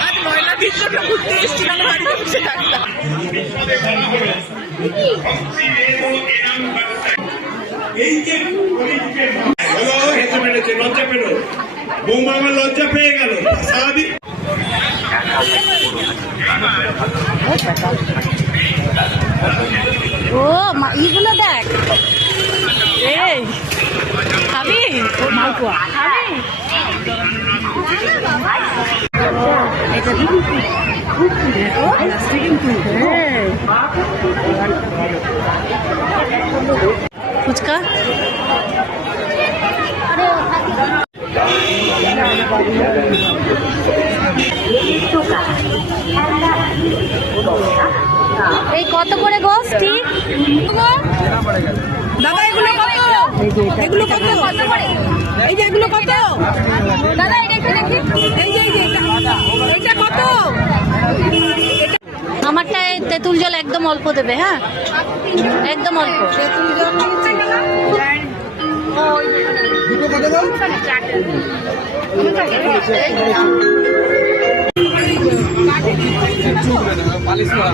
আজ ময়লা বিশ্বকে ঘুরতে এসেছিলাম লজ্জা পেল বৌমা আমার লজ্জা পেয়ে গেল স্বাভাবিক। ও ইগুলো দেখ এই খাবি মালপোয়া খাবি এটা ফুচকা এই কত করে গোস ঠিক দাদা এগুলো কত এগুলো কত এই যে এগুলো কত দাদা এটা একটু দেখি এই যে এইটা কত আমারটায় তেঁতুল জল একদম অল্প দেবে হ্যাঁ একদম অল্প তেঁতুল জল পালিশ করা